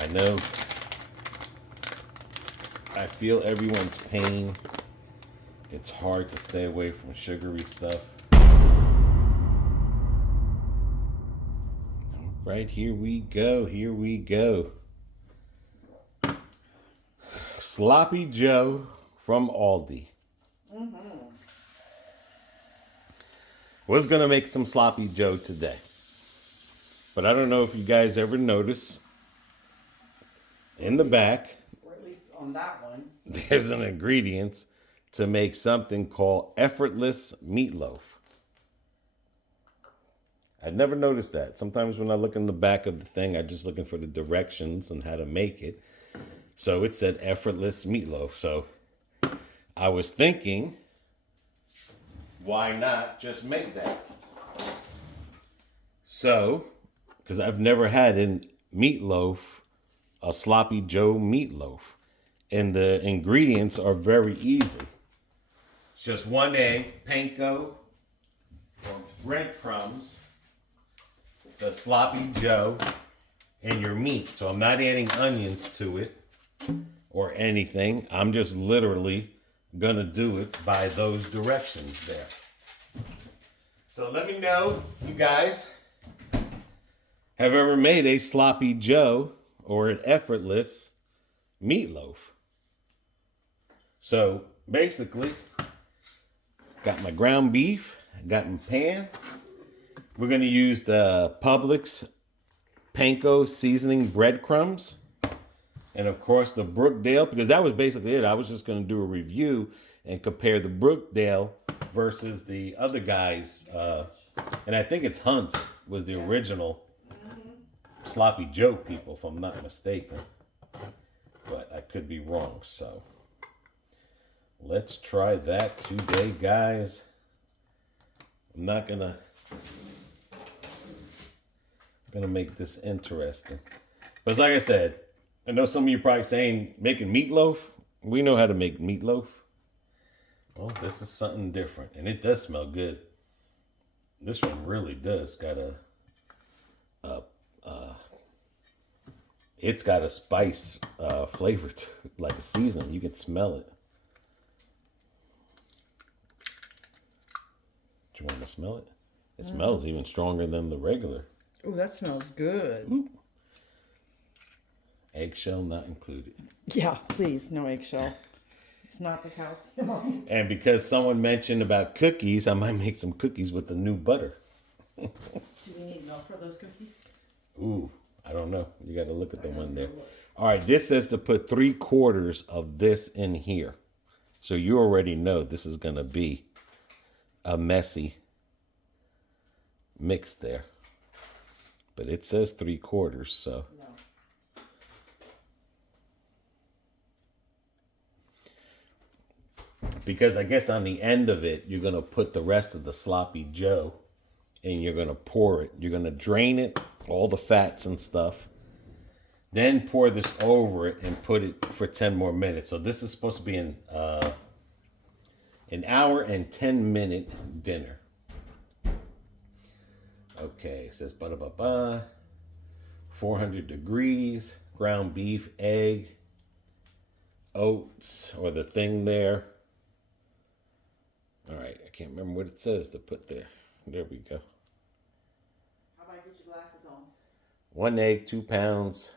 I know I feel everyone's pain. It's hard to stay away from sugary stuff. Right, here we go. Here we go. Sloppy Joe from Aldi. Was going to make some Sloppy Joe today. But I don't know if you guys ever notice in the back, or at least on that one, there's an ingredient to make something called Effortless Meatloaf. I'd never noticed that. Sometimes when I look in the back of the thing, I'm just looking for the directions and how to make it. So it said Effortless Meatloaf. So I was thinking, why not just make that? So, because I've never had a meatloaf, a Sloppy Joe meatloaf. And the ingredients are very easy. It's just 1 egg, panko, or breadcrumbs, the Sloppy Joe, and your meat. So I'm not adding onions to it or anything. I'm just literally going to do it by those directions there. So let me know, you guys, have ever made a Sloppy Joe or an effortless meatloaf? So basically, got my ground beef, got my pan. We're going to use the Publix panko seasoning breadcrumbs. And of course the Brooksdale, because that was basically it. I was just going to do a review and compare the Brooksdale versus the other guys. And I think it's Hunt's was the original Sloppy Joe people, if I'm not mistaken. But I could be wrong, so let's try that today, guys. I'm not gonna make this interesting. But like I said, I know some of you are probably saying making meatloaf. We know how to make meatloaf. Well, this is something different, and it does smell good. This one really does got it's got a spice flavor to it, like a seasoning. You can smell it. Do you want to smell it? It smells even stronger than the regular. oh, that smells good. Ooh. Eggshell not included. Yeah, please, no eggshell. It's not the calcium. And because someone mentioned about cookies, I might make some cookies with the new butter. Do we need milk for those cookies? Ooh, I don't know. You got to look at the one there. All right, this says to put 3/4 of this in here. So you already know this is going to be a messy mix there. But it says 3/4, so. No. Because I guess on the end of it, you're going to put the rest of the Sloppy Joe and you're going to pour it. You're going to drain it, all the fats and stuff. Then pour this over it and put it for 10 more minutes. So this is supposed to be an hour and 10-minute dinner. Okay, it says 400 degrees, ground beef, egg, oats, or the thing there. All right, I can't remember what it says to put there. There we go. How about I get your glasses on? 1 egg, 2 pounds,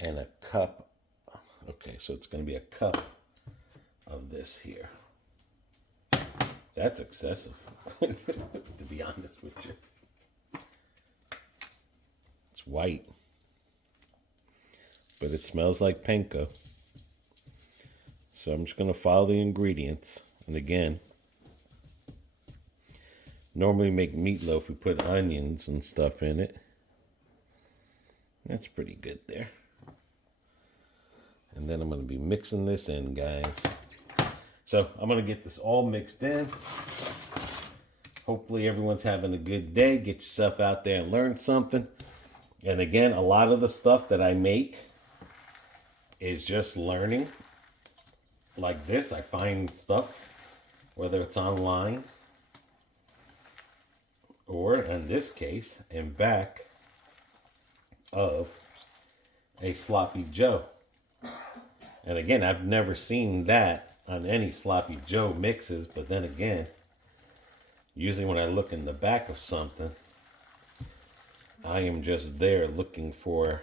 and a cup. Okay, so it's going to be a cup of this here. That's excessive, to be honest with you. It's white, but it smells like panko. So I'm just going to follow the ingredients. And again, normally make meatloaf, we put onions and stuff in it. That's pretty good there. And then I'm going to be mixing this in, guys. So I'm going to get this all mixed in. Hopefully everyone's having a good day. Get yourself out there and learn something. And again, a lot of the stuff that I make is just learning. Like this, I find stuff, whether it's online or in this case, in back of a sloppy Joe. And again, I've never seen that on any sloppy Joe mixes, but then again, usually when I look in the back of something, I am just there looking for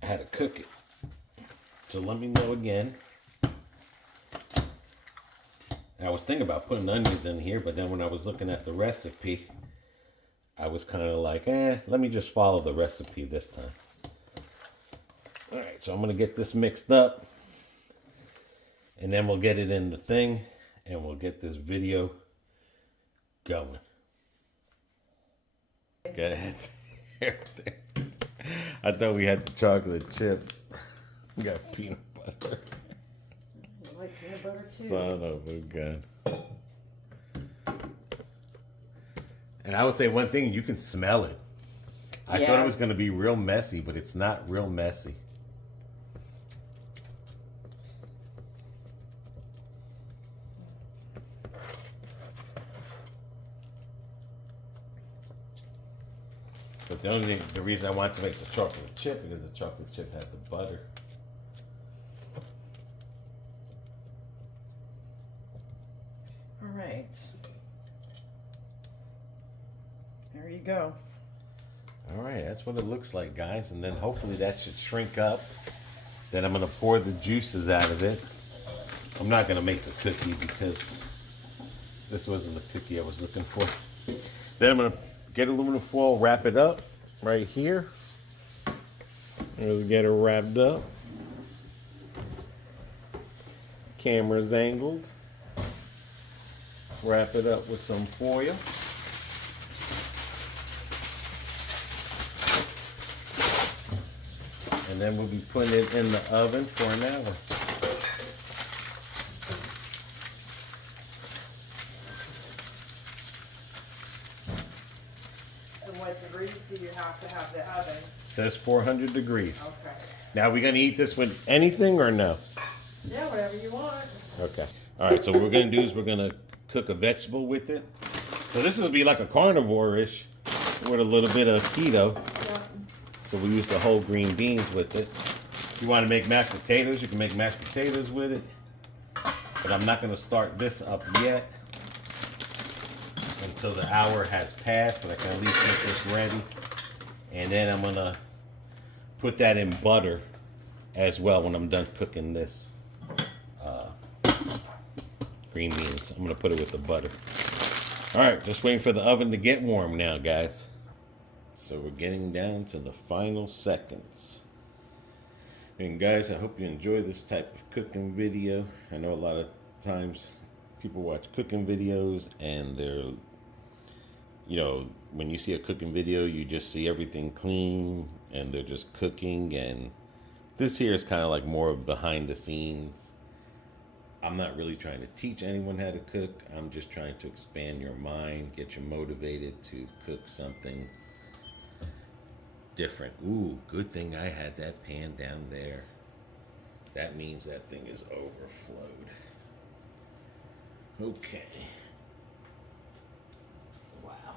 how to cook it. So let me know again. I was thinking about putting onions in here, but then when I was looking at the recipe, I was kind of like, let me just follow the recipe this time. All right, so I'm going to get this mixed up, and then we'll get it in the thing, and we'll get this video going. Go ahead. I thought we had the chocolate chip. We got peanut butter. You like peanut butter too? Son of a gun. And I would say one thing, you can smell it. I thought it was going to be real messy, but it's not real messy. But the reason I wanted to make the chocolate chip because the chocolate chip had the butter. All right. There you go. All right, that's what it looks like, guys. And then hopefully that should shrink up. Then I'm going to pour the juices out of it. I'm not going to make the cookie because this wasn't the cookie I was looking for. Then I'm going to get aluminum foil, wrap it up right here. Really get it wrapped up. Camera's angled. Wrap it up with some foil. And then we'll be putting it in the oven for an hour. And what degrees do you have to have the oven? Says 400 degrees. Okay. Now, we gonna eat this with anything or no? Yeah, whatever you want. Okay. All right, so what we're gonna do is we're gonna cook a vegetable with it. So this will be like a carnivore-ish with a little bit of keto. Yeah. So we use the whole green beans with it. If you want to make mashed potatoes, you can make mashed potatoes with it. But I'm not going to start this up yet until the hour has passed, but I can at least get this ready. And then I'm going to put that in butter as well when I'm done cooking this green beans. I'm going to put it with the butter. All right, just waiting for the oven to get warm now, guys. So we're getting down to the final seconds. And guys, I hope you enjoy this type of cooking video. I know a lot of times people watch cooking videos and they're, when you see a cooking video, you just see everything clean and they're just cooking. And this here is kind of like more of behind the scenes. I'm not really trying to teach anyone how to cook. I'm just trying to expand your mind, get you motivated to cook something different. Ooh, good thing I had that pan down there. That means that thing is overflowed. Okay. Wow.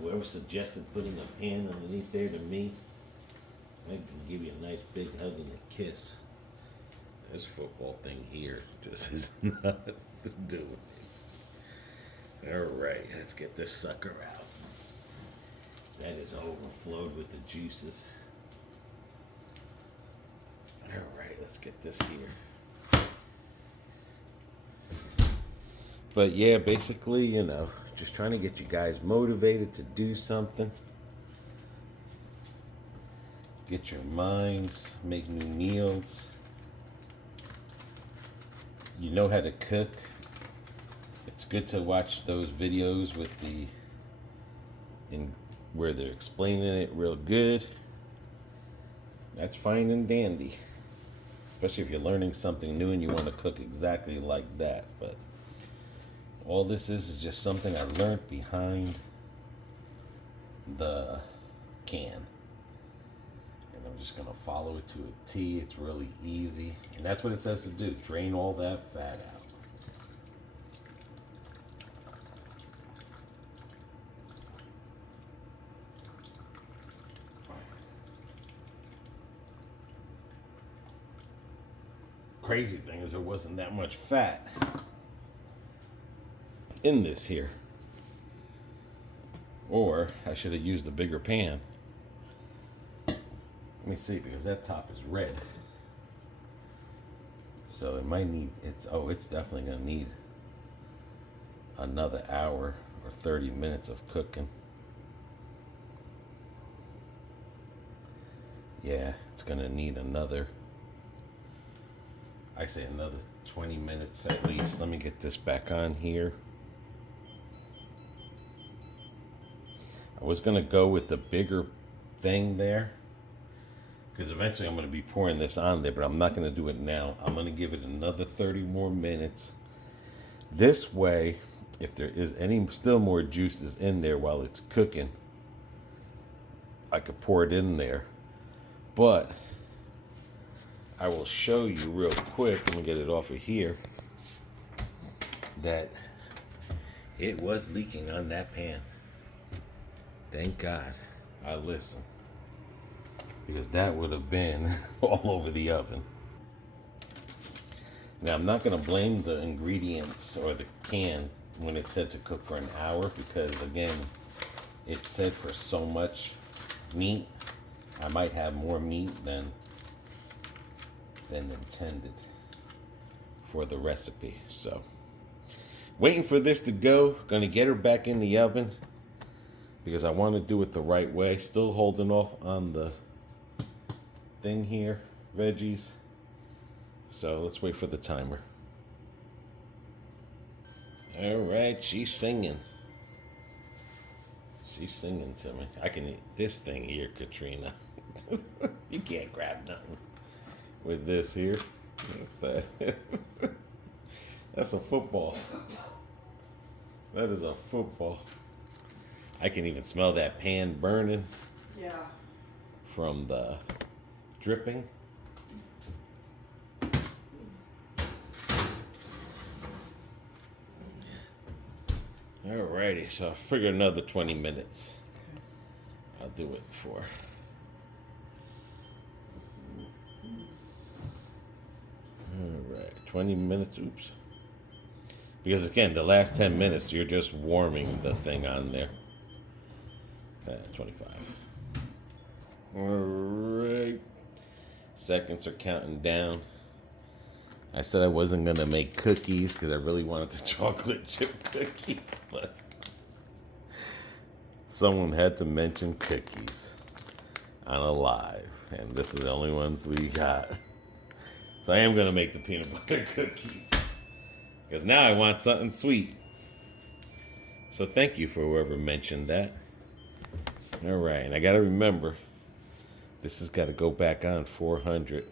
Whoever suggested putting a pan underneath there to me, I can give you a nice big hug and a kiss. This football thing here just is not doing it. All right, let's get this sucker out. That is overflowed with the juices. All right, let's get this here. But yeah, basically, just trying to get you guys motivated to do something. Get your minds, make new meals. You know how to cook. It's good to watch those videos with where they're explaining it real good. That's fine and dandy. Especially if you're learning something new and you want to cook exactly like that. But all this is just something I learned behind the can. And I'm just going to follow it to a T. It's really easy. And that's what it says to do. Drain all that fat out. crazy thing is there wasn't that much fat in this here. Or I should have used a bigger pan. Let me see, because that top is red. So it might need, it's definitely gonna need another hour or 30 minutes of cooking. Yeah, it's gonna need another, I say another 20 minutes at least. Let me get this back on here. I was gonna go with the bigger thing there, because eventually I'm gonna be pouring this on there, but I'm not gonna do it now. I'm gonna give it another 30 more minutes. This way, if there is any still more juices in there while it's cooking, I could pour it in there. But I will show you real quick, let me get it off of here, that it was leaking on that pan. Thank God I listened, because that would have been all over the oven. Now, I'm not going to blame the ingredients or the can when it said to cook for an hour, because again, it said for so much meat. I might have more meat than intended for the recipe. So, waiting for this to go. Going to get her back in the oven, because I want to do it the right way. Still holding off on the thing here, veggies. So let's wait for the timer. All right, she's singing. She's singing to me. I can eat this thing here, Katrina. You can't grab nothing with this here. That's a football. That is a football. I can even smell that pan burning. Yeah. From the dripping. Alrighty, so I figure another 20 minutes. I'll do it for. Alright, 20 minutes, oops. Because again, the last 10 minutes, you're just warming the thing on there. 25. Alright. Seconds are counting down. I said I wasn't going to make cookies because I really wanted the chocolate chip cookies, but someone had to mention cookies on a live, and this is the only ones we got. So I am going to make the peanut butter cookies, because now I want something sweet. So thank you for whoever mentioned that. All right, and I got to remember, this has got to go back on 400.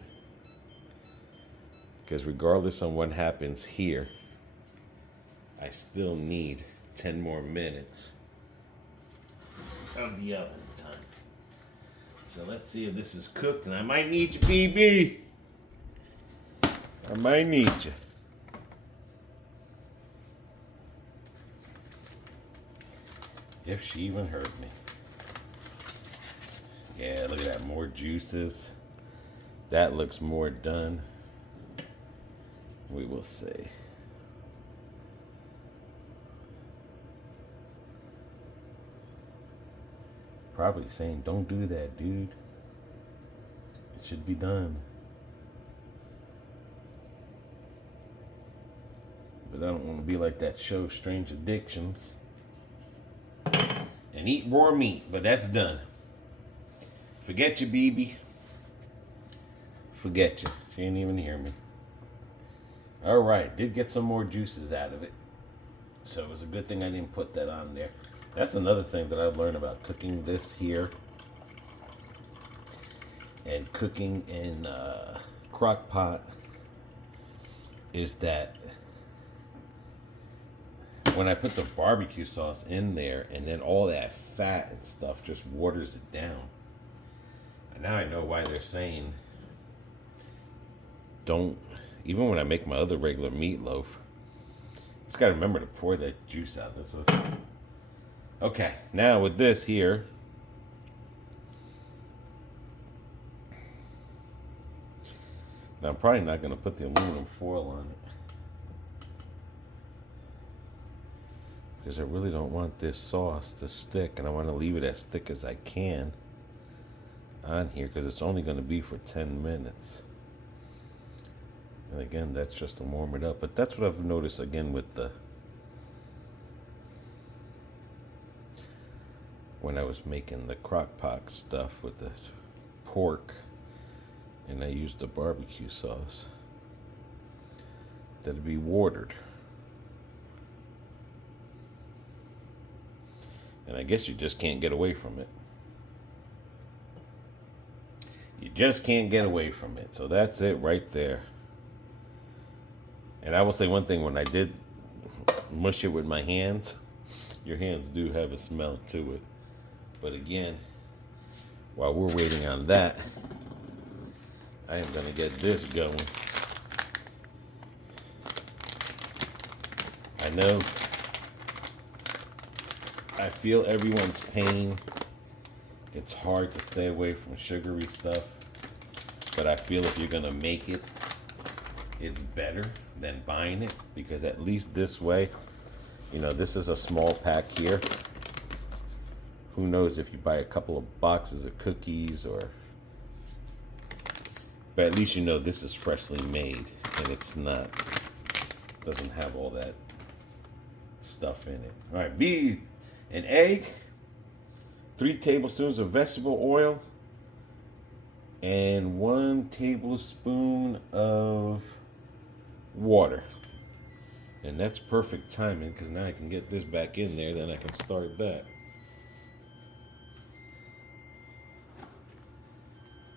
Because regardless of what happens here, I still need 10 more minutes of the oven time. So let's see if this is cooked, and I might need you, BB. I might need you. If she even heard me. Yeah, look at that, more juices. That looks more done. We will see. Probably saying, don't do that, dude. It should be done. But I don't want to be like that show, Strange Addictions, and eat raw meat, but that's done. Forget you, BB. Forget you. She ain't even hear me. All right, did get some more juices out of it. So it was a good thing I didn't put that on there. That's another thing that I've learned about cooking this here. And cooking in crock pot is that when I put the barbecue sauce in there and then all that fat and stuff just waters it down. And now I know why they're saying don't, even when I make my other regular meatloaf, just gotta remember to pour that juice out. That's what. Okay, now with this here, Now, I'm probably not going to put the aluminum foil on it, because I really don't want this sauce to stick, and I want to leave it as thick as I can on here, because it's only going to be for 10 minutes. And again, that's just to warm it up. But that's what I've noticed again with when I was making the crock pot stuff with the pork, and I used the barbecue sauce, that'd be watered. And I guess you just can't get away from it. You just can't get away from it. So that's it right there. And I will say one thing, when I did mush it with my hands, your hands do have a smell to it. But again, while we're waiting on that, I am going to get this going. I know I feel everyone's pain. It's hard to stay away from sugary stuff, but I feel if you're going to make it, it's better than buying it, because at least this way, you know, this is a small pack here. Who knows if you buy a couple of boxes of cookies, but at least you know this is freshly made, and it's not, doesn't have all that stuff in it. All right, an egg, 3 tablespoons of vegetable oil, and 1 tablespoon of water. And that's perfect timing, because now I can get this back in there, then I can start that.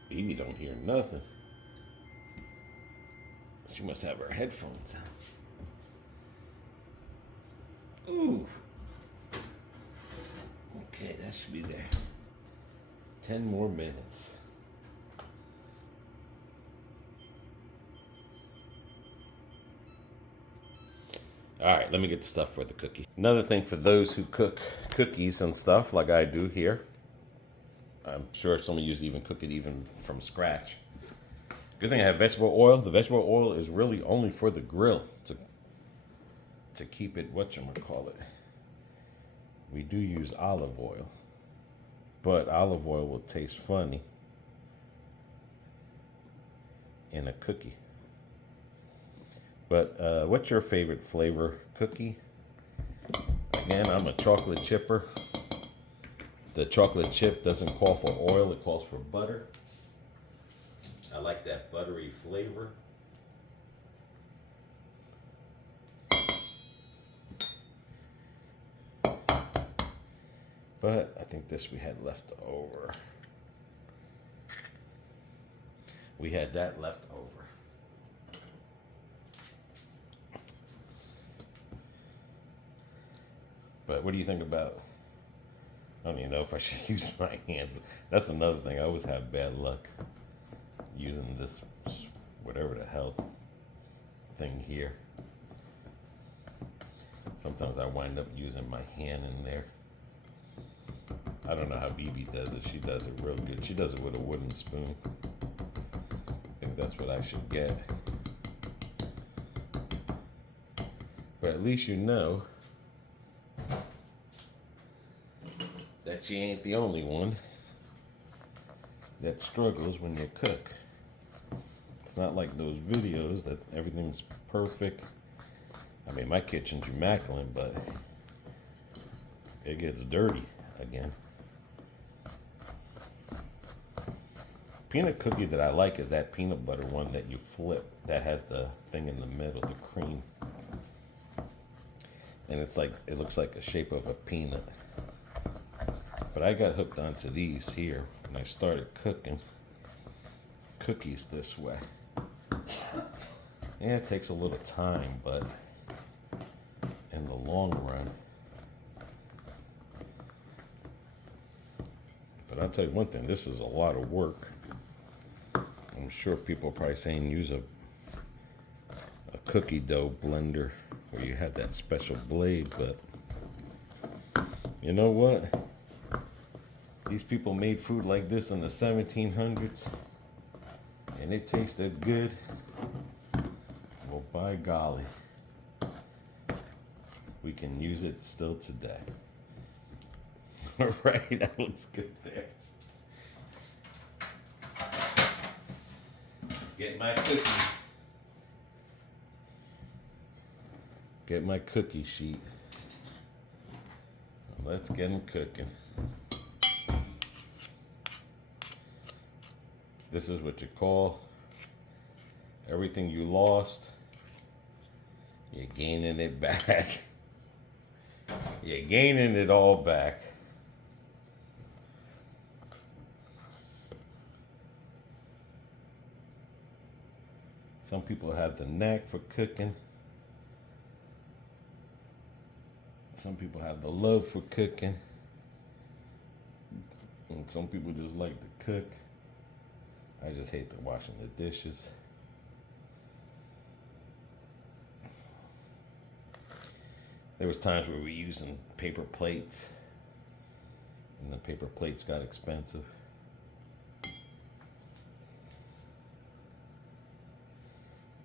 Baby don't hear nothing. She must have her headphones on. Ooh. Okay, that should be there. 10 more minutes. All right, let me get the stuff for the cookie. Another thing for those who cook cookies and stuff like I do here, I'm sure some of you even cook it even from scratch. Good thing I have vegetable oil. The vegetable oil is really only for the grill to keep it, whatchamacallit. We do use olive oil, but olive oil will taste funny in a cookie. But what's your favorite flavor cookie? Again, I'm a chocolate chipper. The chocolate chip doesn't call for oil, it calls for butter. I like that buttery flavor. But I think this we had left over. We had that left over. But what do you think about, I don't even know if I should use my hands. That's another thing. I always have bad luck using this, whatever the hell thing here. Sometimes I wind up using my hand in there. I don't know how BB does it. She does it real good. She does it with a wooden spoon. I think that's what I should get. But at least you know that you ain't the only one that struggles when you cook. It's not like those videos that everything's perfect. I mean, my kitchen's immaculate, but it gets dirty again. Peanut cookie that I like is that peanut butter one that you flip, that has the thing in the middle, the cream. And it's like, it looks like the shape of a peanut. But I got hooked onto these here when I started cooking cookies this way. Yeah, it takes a little time, but in the long run. But I'll tell you one thing, this is a lot of work. I'm sure people are probably saying use a cookie dough blender where you have that special blade, but you know what? These people made food like this in the 1700s, and it tasted good. Well, by golly, we can use it still today. All right, that looks good there. Get my cookie. Get my cookie sheet. Let's get them cooking. This is what you call everything you lost, you're gaining it back. You're gaining it all back. Some people have the knack for cooking. Some people have the love for cooking. And some people just like to cook. I just hate the washing the dishes. There was times where we were using paper plates, and the paper plates got expensive.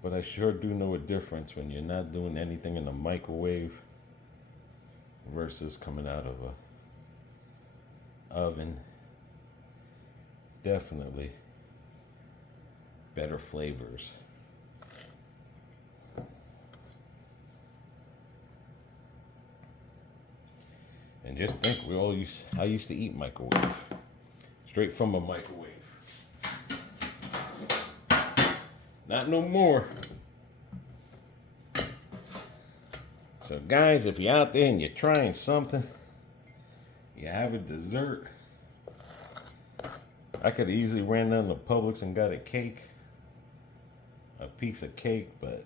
But I sure do know a difference when you're not doing anything in the microwave versus coming out of a oven. Definitely better flavors. And just think, I used to eat microwave. Straight from a microwave. Not no more. So guys, if you're out there and you're trying something, you have a dessert. I could have easily ran down to Publix and got a cake. A piece of cake, but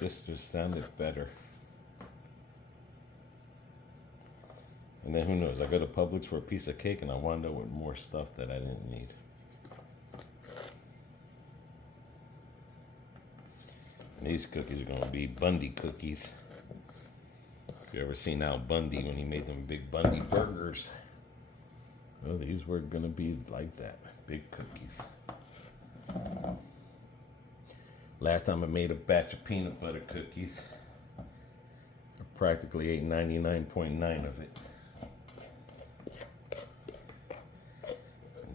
this just sounded better. And then who knows, I go to Publix for a piece of cake and I wound up with more stuff that I didn't need. And these cookies are gonna be Bundy cookies. If you ever seen Al Bundy when he made them big Bundy burgers, well, these were gonna be like that, big cookies. Last time I made a batch of peanut butter cookies, I practically ate 99.9 of it.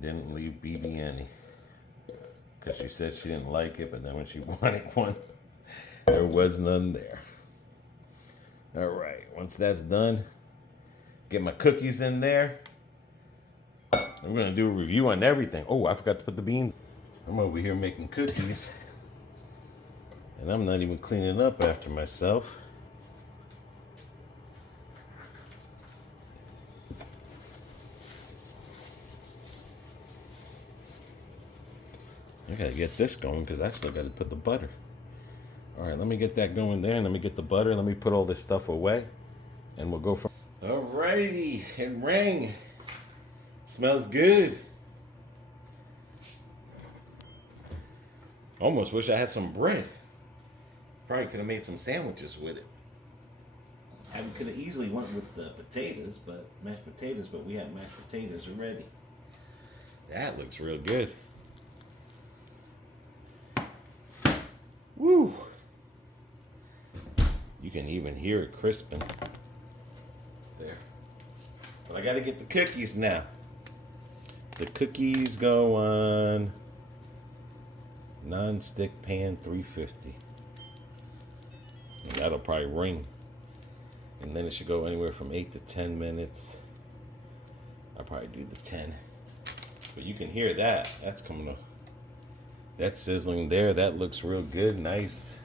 Didn't leave BB any, because she said she didn't like it, but then when she wanted one, there was none there. All right, once that's done, get my cookies in there. I'm gonna do a review on everything. Oh, I forgot to put the beans. I'm over here making cookies, and I'm not even cleaning up after myself. I gotta get this going because I still gotta put the butter. All right, let me get that going there, and let me get the butter. Let me put all this stuff away, and we'll go from. All righty, it rang. It smells good. Almost wish I had some bread. Probably could have made some sandwiches with it. I could have easily went with the potatoes, mashed potatoes, but we had mashed potatoes already. That looks real good. Woo! You can even hear it crisping. There. But I gotta get the cookies now. The cookies go on non-stick pan 350. And that'll probably ring. And then it should go anywhere from 8 to 10 minutes. I'll probably do the 10. But you can hear that. That's coming up. That's sizzling there. That looks real good. Nice.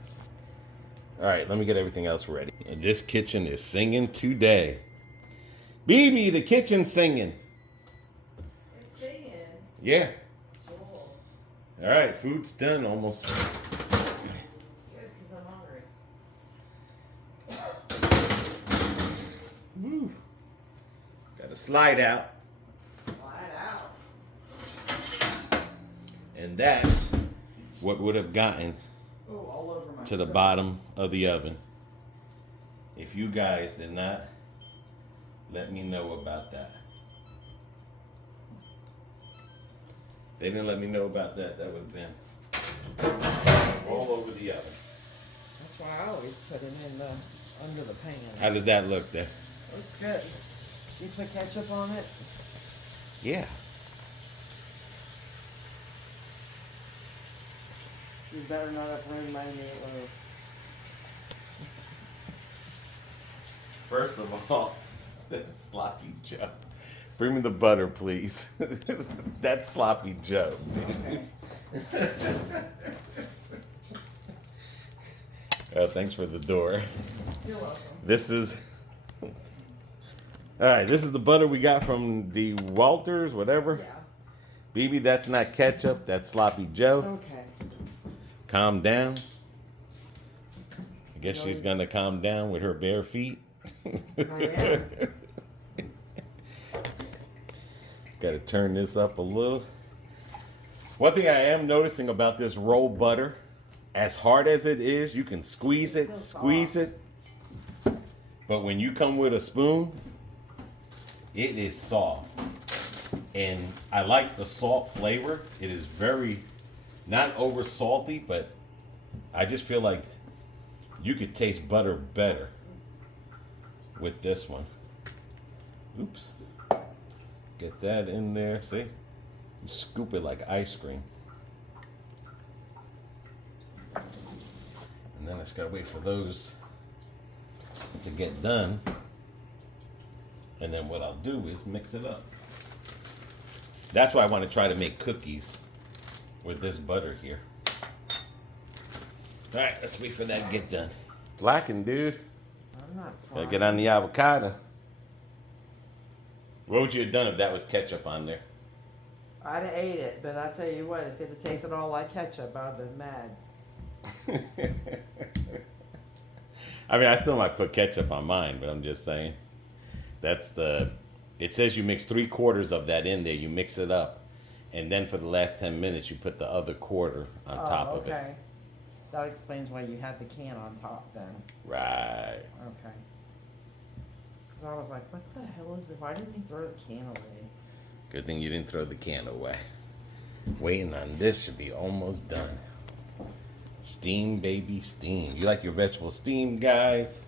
All right, let me get everything else ready. And this kitchen is singing today. BB, the kitchen's singing. It's singing. Yeah. Cool. All right, food's done almost. Good, because I'm hungry. Woo. Got to slide out. Slide out. And that's what would have gotten Oh, all over my to the bottom of the oven if you guys did not let me know about that. they didn't let me know about that, that would have been all over the oven. That's why I always put it in the under the pan. How does that look there? Looks good. You put ketchup on it? Yeah. You better not have ruined my meatloaf. First of all, that's sloppy Joe. Bring me the butter, please. That's sloppy Joe, dude. Oh, thanks for the door. You're welcome. This is... All right, this is the butter we got from the Walters, whatever. Yeah. BB, that's not ketchup. That's sloppy Joe. Okay. Calm down. I guess she's going to calm down with her bare feet. I am. Got to turn this up a little. One thing I am noticing about this rolled butter, as hard as it is, you can squeeze it, squeeze it. But when you come with a spoon, it is soft. And I like the salt flavor. It is very, not over salty, but I just feel like you could taste butter better with this one. Oops. Get that in there, see? You scoop it like ice cream. And then I just gotta wait for those to get done. And then what I'll do is mix it up. That's why I want to try to make cookies with this butter here. All right, let's wait for that to get done. Slacking, dude. I'm not Gotta slacking. get on the avocado. What would you have done if that was ketchup on there? I'd have ate it, but I tell you what, if it had tasted all like ketchup, I'd have been mad. I mean, I still might put ketchup on mine, but I'm just saying. That's the... It says you mix 3/4 of that in there. You mix it up. And then for the last 10 minutes, you put the other quarter on top of it. Okay. That explains why you had the can on top then. Right. Okay. Because I was like, what the hell is it? Why didn't you throw the can away? Good thing you didn't throw the can away. Waiting on this should be almost done. Steam, baby, steam. You like your vegetables steamed, guys?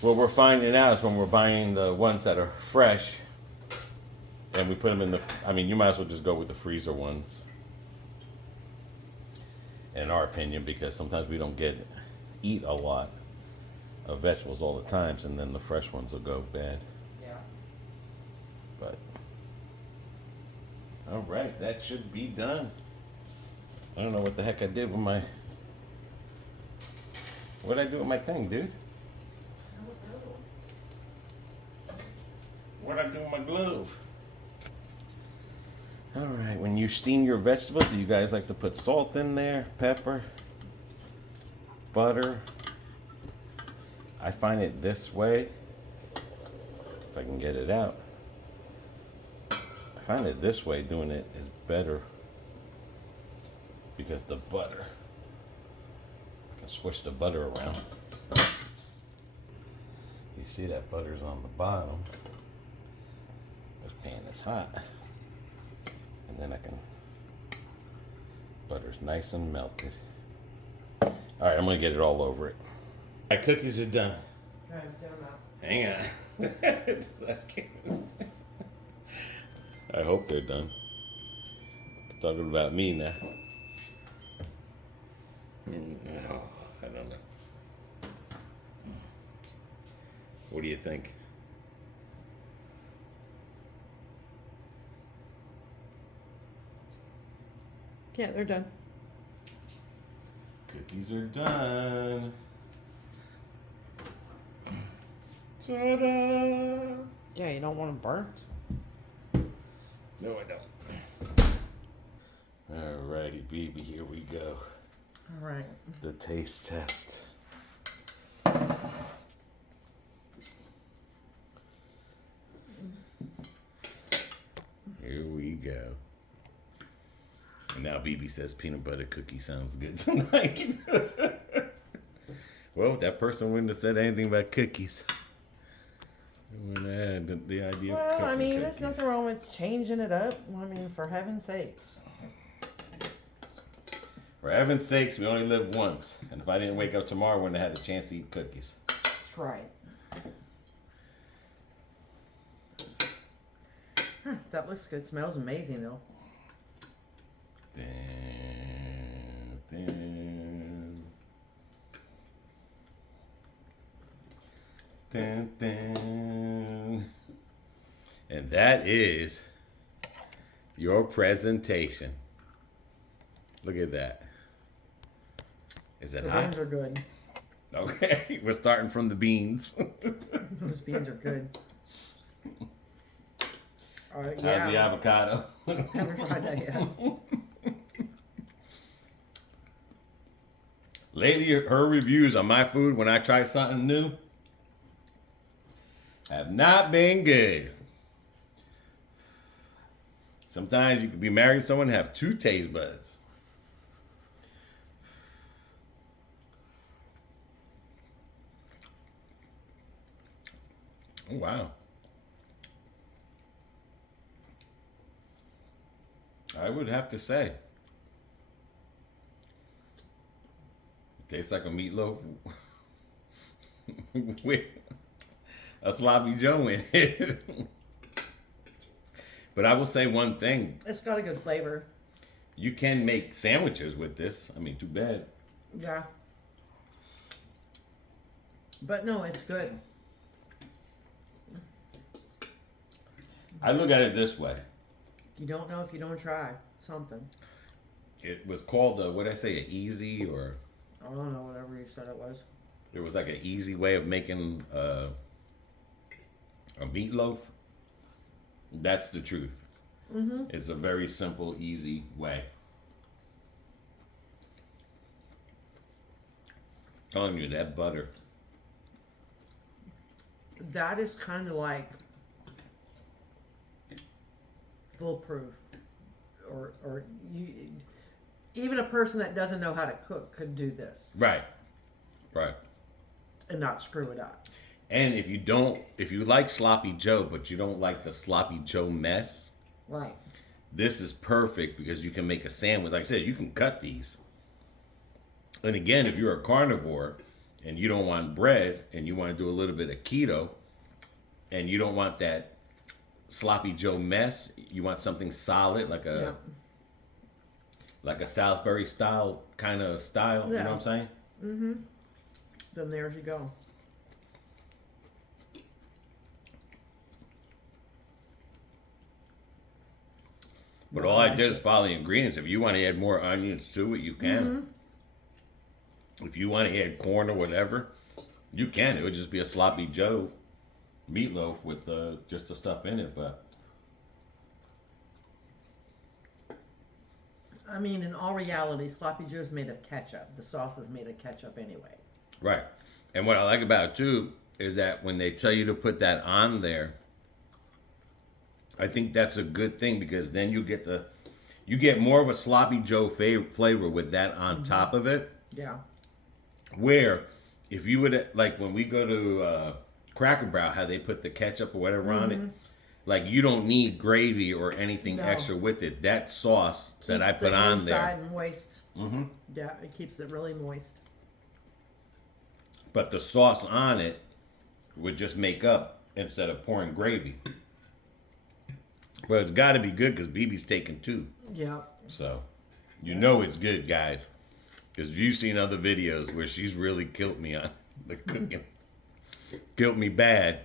What we're finding out is when we're buying the ones that are fresh and we put them in the... I mean, you might as well just go with the freezer ones. In our opinion, because sometimes we don't eat a lot of vegetables all the times, and then the fresh ones will go bad. Yeah. But all right, that should be done. I don't know what the heck I did with my... What'd I do with my thing, dude? What'd I do with my glove? All right, when you steam your vegetables, do you guys like to put salt in there, pepper, butter? I find it this way, if I can get it out. I find it this way, doing it is better because the butter, I can switch the butter around. You see that butter's on the bottom. This pan is hot. And then I can, butter's nice and melted. All right, I'm gonna get it all over it. My cookies are done. Okay, get them out. Hang on. Just a second. I hope they're done. Talking about me now. Oh, I don't know. What do you think? Yeah, they're done. Cookies are done. Ta-da! Yeah, you don't want them burnt. No, I don't. Alrighty, baby, here we go. All right. The taste test. Here we go. And now BB says peanut butter cookie sounds good tonight. Well, that person wouldn't have said anything about cookies. The idea of Well, I cooking mean, there's cookies. nothing wrong with changing it up. I mean, for heaven's sakes. For heaven's sakes, we only live once. And if I didn't wake up tomorrow, I wouldn't have had a chance to eat cookies. That's right. That looks good. Smells amazing, though. Dun, dun. And that is your presentation. Look at that. Is it The hot? beans are good. Okay, we're starting from the beans. Those beans are good. How's the avocado? Haven't tried that yet. Lately, her reviews on my food when I try something new have not been good. Sometimes you could be married to someone and have two taste buds. Oh, wow. I would have to say. It tastes like a meatloaf with a sloppy Joe in it. But I will say one thing. It's got a good flavor. You can make sandwiches with this. I mean, too bad. Yeah. But no, it's good. I look at it this way. You don't know if you don't try something. It was called, what did I say, an easy, or I don't know, whatever you said it was. it was like an easy way of making a meatloaf. That's the truth. Mm-hmm. It's a very simple, easy way. Telling you that butter. That is kind of like foolproof, or you, even a person that doesn't know how to cook could do this Right. Right. and not screw it up. And if you like sloppy Joe, but you don't like the sloppy Joe mess, Right. this is perfect because you can make a sandwich. Like I said, you can cut these. And again, if you're a carnivore and you don't want bread and you want to do a little bit of keto and you don't want that sloppy Joe mess, you want something solid like a Salisbury style kind of style, you know what I'm saying? Mm-hmm. Then there's you go. But all I did is follow the ingredients. If you want to add more onions to it, you can. If you want to add corn or whatever, you can. It would just be a sloppy Joe meatloaf with just the stuff in it. But I mean, in all reality, sloppy joe's made of ketchup. The sauce is made of ketchup anyway. right. And what I like about it too is that when they tell you to put that on there, I think that's a good thing because then you get more of a sloppy Joe flavor with that on top of it. Yeah. Where if you would, like when we go to Cracker Barrel, how they put the ketchup or whatever on it, like you don't need gravy or anything extra with it. That sauce that I put on there, inside moist. Yeah, it keeps it really moist. but the sauce on it would just make up instead of pouring gravy. But it's got to be good because BB's taking two. Yeah. So, you know it's good, guys. Because you've seen other videos where she's really killed me on the cooking. Killed me bad.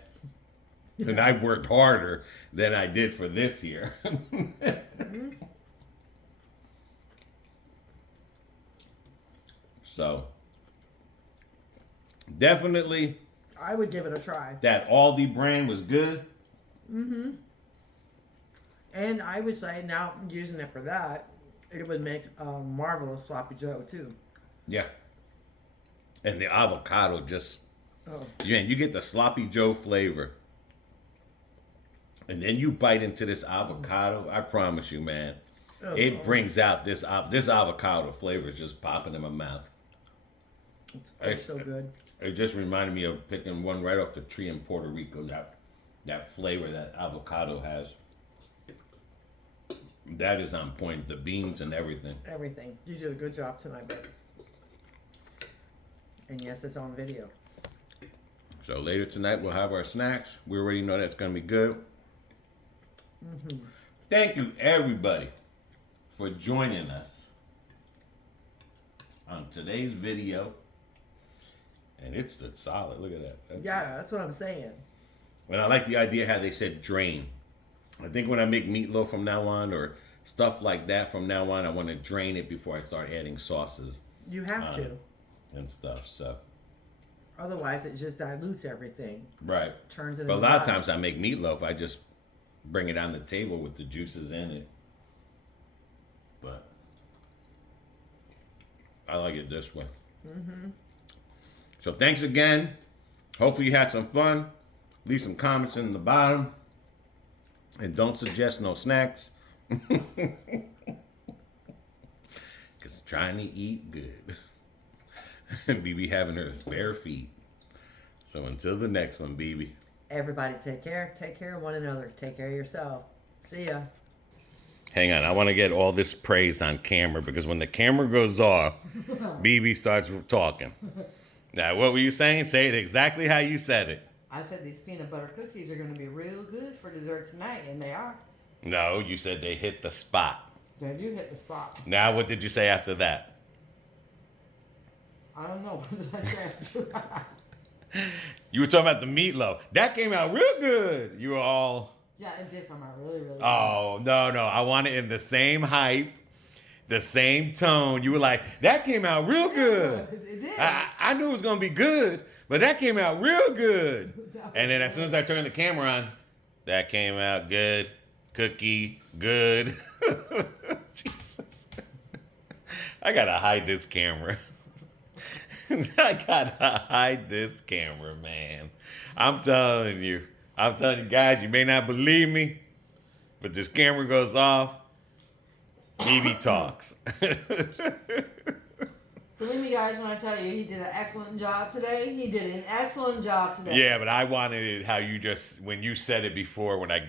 And I've worked harder than I did for this year. So, definitely I would give it a try. that Aldi brand was good. And I would say now using it for that, it would make a marvelous sloppy joe too. Yeah. And the avocado just, Oh. you get the sloppy Joe flavor. And then you bite into this avocado. I promise you, man. Oh, It brings out this avocado flavor is just popping in my mouth. It's so good. It just reminded me of picking one right off the tree in Puerto Rico. That that flavor that avocado has. That is on point. The beans and everything. Everything. You did a good job tonight, babe. And yes, it's on video. So later tonight we'll have our snacks. We already know that's gonna be good. Thank you everybody for joining us on today's video. And it's solid. Look at that. That's what I'm saying. And I like the idea how they said drain. I think when I make meatloaf from now on or stuff like that from now on, I want to drain it before I start adding sauces You have to. and stuff. So Otherwise, it just dilutes everything. right. Turns it But a into lot of water. times I make meatloaf, I just bring it on the table with the juices in it. But I like it this way. So thanks again. Hopefully you had some fun. Leave some comments in the bottom. And don't suggest no snacks. Because I'm trying to eat good. And BB having her bare feet. So until the next one, BB. Everybody take care. Take care of one another. Take care of yourself. See ya. Hang on, I want to get all this praise on camera because when the camera goes off, BB starts talking. Now, what were you saying? Say it exactly how you said it. I said these peanut butter cookies are going to be real good for dessert tonight, and they are. No, you said they hit the spot. They do hit the spot. Now, what did you say after that? I don't know. What did I say? You were talking about the meatloaf. That came out real good. You were all, Yeah, it did come out really, really oh, no. I want it in the same hype, the same tone. You were like, that came out real good. It did. I knew it was going to be good, but that came out real good. And then as soon as I turned the camera on, that came out good. Cookie, good. Jesus. I got to hide this camera. I got to hide this camera, man. I'm telling you guys, you may not believe me, but this camera goes off, BB talks. Believe me, guys, when I tell you he did an excellent job today. He did an excellent job today. Yeah, but I wanted it how you just when you said it before I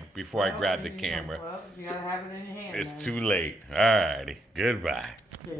grabbed the camera. Well, you gotta have it in your hand. It's man. too late. Alrighty. Goodbye. Yeah.